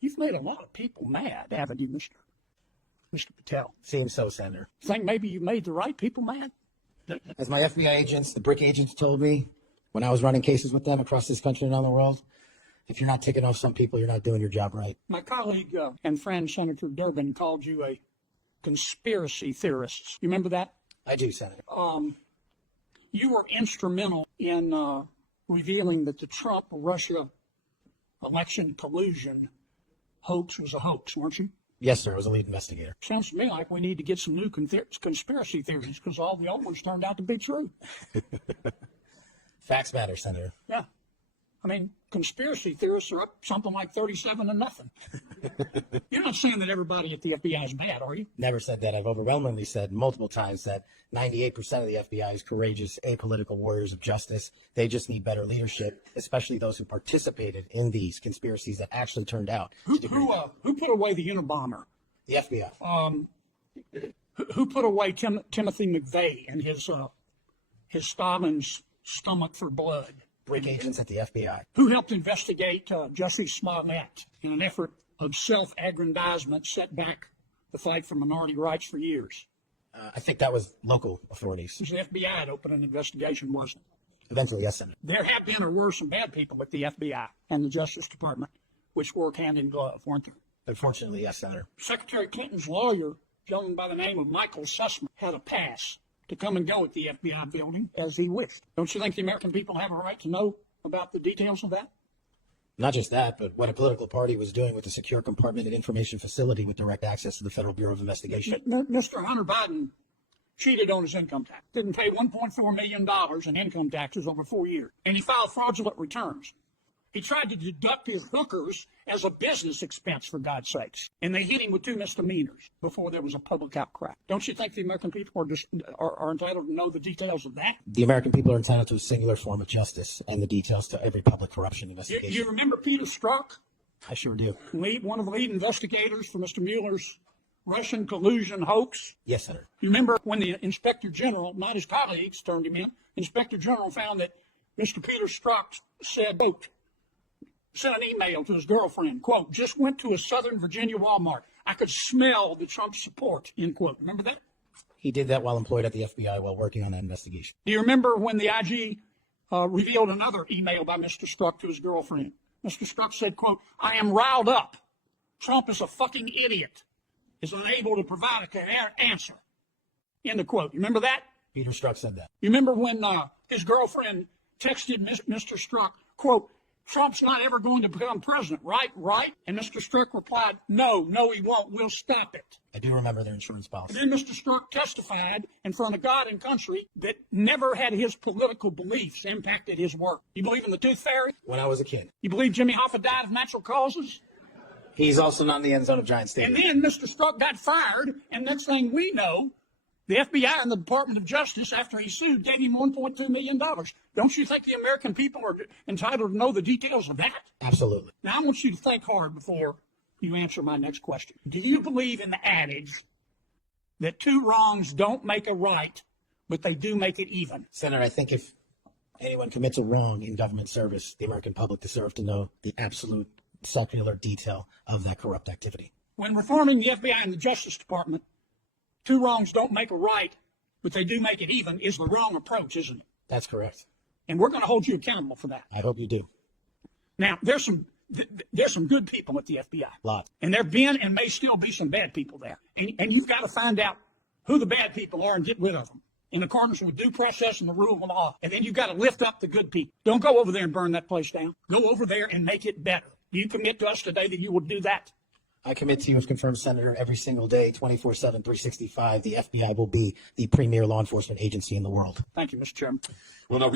You've made a lot of people mad, haven't you, Mr. Patel? Seems so, Senator. Think maybe you made the right people mad? As my FBI agents, the BRIC agents told me when I was running cases with them across this country and all the world, if you're not ticking off some people, you're not doing your job right. My colleague and friend, Senator Durbin, called you a conspiracy theorist. You remember that? I do, Senator. You were instrumental in revealing that the Trump-Russia election collusion hoax was a hoax, weren't you? Yes, sir. I was a lead investigator. Sounds to me like we need to get some new conspiracy theories because all the old ones turned out to be true. Facts matter, Senator. Yeah. I mean, conspiracy theorists are up something like 37-0. You're not saying that everybody at the FBI is bad, are you? Never said that. I've overwhelmingly said multiple times that 98% of the FBI is courageous, apolitical warriors of justice. They just need better leadership, especially those who participated in these conspiracies that actually turned out. Who put away the Unabomber? The FBI. Who put away Timothy McVeigh and his Stalin's stomach for blood? BRIC agents at the FBI. Who helped investigate Jussie Smollett in an effort of self-aggrandizement set back the fight for minority rights for years? I think that was local authorities. It was the FBI that opened an investigation, wasn't it? Eventually, yes, Senator. There have been or were some bad people at the FBI and the Justice Department, which work hand in glove, weren't there? Unfortunately, yes, Senator. Secretary Clinton's lawyer, a gentleman by the name of Michael Sussman, had a pass to come and go at the FBI building as he wished. Don't you think the American people have a right to know about the details of that? Not just that, but what a political party was doing with the secure compartment and information facility with direct access to the Federal Bureau of Investigation. Mr. Hunter Biden cheated on his income tax, didn't pay $1.4 million in income taxes over 4 years, and he filed fraudulent returns. He tried to deduct his hookers as a business expense, for God's sakes, and they hit him with 2 misdemeanors before there was a public outcry. Don't you think the American people are entitled to know the details of that? The American people are entitled to a singular form of justice and the details to every public corruption investigation. You remember Peter Strzok? I sure do. One of the lead investigators for Mr. Mueller's Russian collusion hoax? Yes, Senator. You remember when the Inspector General, not his colleagues, turned him in? Inspector General found that Mr. Peter Strzok said, quote, sent an email to his girlfriend, quote, just went to a Southern Virginia Walmart. I could smell the Trump support, end quote. Remember that? He did that while employed at the FBI while working on that investigation. Do you remember when the IG revealed another email by Mr. Strzok to his girlfriend? Mr. Strzok said, quote, I am riled up. Trump is a fucking idiot, is unable to provide a coherent answer, end of quote. You remember that? Peter Strzok said that. You remember when his girlfriend texted Mr. Strzok, quote, Trump's not ever going to become president, right? Right? And Mr. Strzok replied, no, he won't. We'll stop it. I do remember their insurance policy. And then Mr. Strzok testified in front of God and country that never had his political beliefs impacted his work. You believe in the tooth fairy? When I was a kid. You believe Jimmy Hoffa died of natural causes? He's also not in the end zone of Giant Stadium. And then Mr. Strzok got fired, and next thing we know, the FBI and the Department of Justice, after he sued, gave him $1.2 million. Don't you think the American people are entitled to know the details of that? Absolutely. Now, I want you to think hard before you answer my next question. Do you believe in the adage that 2 wrongs don't make a right, but they do make it even? Senator, I think if anyone commits a wrong in government service, the American public deserve to know the absolute secular detail of that corrupt activity. When reforming the FBI and the Justice Department, 2 wrongs don't make a right, but they do make it even, is the wrong approach, isn't it? That's correct. And we're going to hold you accountable for that. I hope you do. Now, there's some good people at the FBI. A lot. And there have been and may still be some bad people there. And you've got to find out who the bad people are and get rid of them in accordance with due process and the rule of law. And then you've got to lift up the good people. Don't go over there and burn that place down. Go over there and make it better. Do you commit to us today that you will do that? I commit to you as confirmed, Senator, every single day, 24/7, 365. The FBI will be the premier law enforcement agency in the world. Thank you, Mr. Chairman. Well, now,